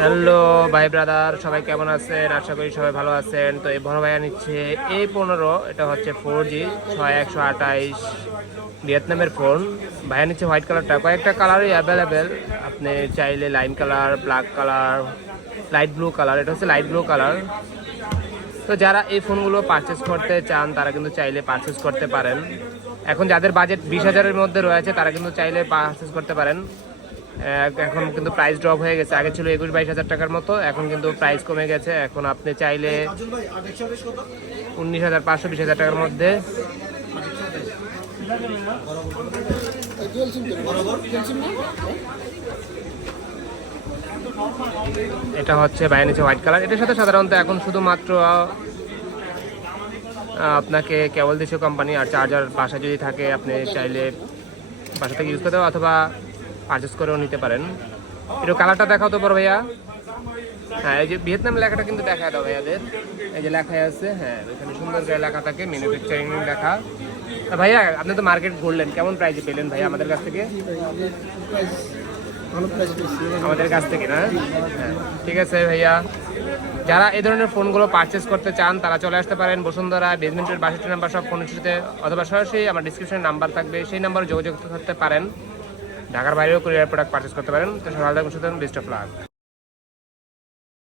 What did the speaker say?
Hello, ভাই brother, সবাই কেমন আছেন? আশা করি সবাই ভালো আছেন। তো এই বড় ভাইয়া নিচ্ছে এই পনেরো, এটা হচ্ছে ফোর জি ছয় একশো আঠাইশ, ভিয়েতনামের ফোন ভাইয়া নিচ্ছে হোয়াইট কালারটা কয়েকটা কালারই অ্যাভেলেবেল আপনি চাইলে line colour black colour light blue colour এটা হচ্ছে লাইট ব্লু কালার তো যারা এই ফোনগুলো পারচেস করতে চান, তারা কিন্তু চাইলে পারচেস করতে পারেন। এখন যাদের বাজেট বিশ হাজারের মধ্যে রয়েছে, তারা কিন্তু চাইলে পারচেস করতে পারেন। এখন কিন্তু প্রাইস ড্রপ হয়ে গেছে। আগে ছিল একুশ বাইশ হাজার টাকার মতো, এখন কিন্তু প্রাইস কমে গেছে। এখন আপনি চাইলে উনিশ হাজার, পাঁচশো, বিশ হাজার টাকার মধ্যে। এটা হচ্ছে নিচে হোয়াইট কালার এটার সাথে সাধারণত এখন শুধুমাত্র আপনাকে কেবল দেশীয় কোম্পানি আর চার্জার বাসা যদি থাকে, আপনি চাইলে বাসা থেকে ইউজ করতে অথবা পারচেস করেও নিতে পারেন। একটু কালারটা দেখাও তো বড় ভাইয়া। হ্যাঁ এই যে ভিয়েতনাম লেখাটা কিন্তু দেখা দাও ভাইয়াদের। এই যে লেখায় আছে হ্যাঁ সুন্দর করে লেখা থাকে ম্যানুফ্যাকচারিং লেখা। ভাইয়া, আপনি তো মার্কেট ঘুরলেন, কেমন প্রাইসে পেলেন ভাইয়া আমাদের কাছ থেকে? আমাদের কাছ থেকে না? হ্যাঁ ঠিক আছে ভাইয়া। যারা এই ধরনের ফোনগুলো পারচেস করতে চান, তারা চলে আসতে পারেন বসুন্ধরা বেসমেন্টের বাষট্টি নাম্বার সব ফোন অথবা সরাসরি আমার ডিসক্রিপশনে নাম্বার থাকবে, সেই নাম্বারে যোগাযোগ করতে পারেন। ঢাকার বাইরেও কুরিয়ার প্রোডাক্ট পারচেস করতে পারেন। তো সকাল থাকুন বেস্ট অফ লাক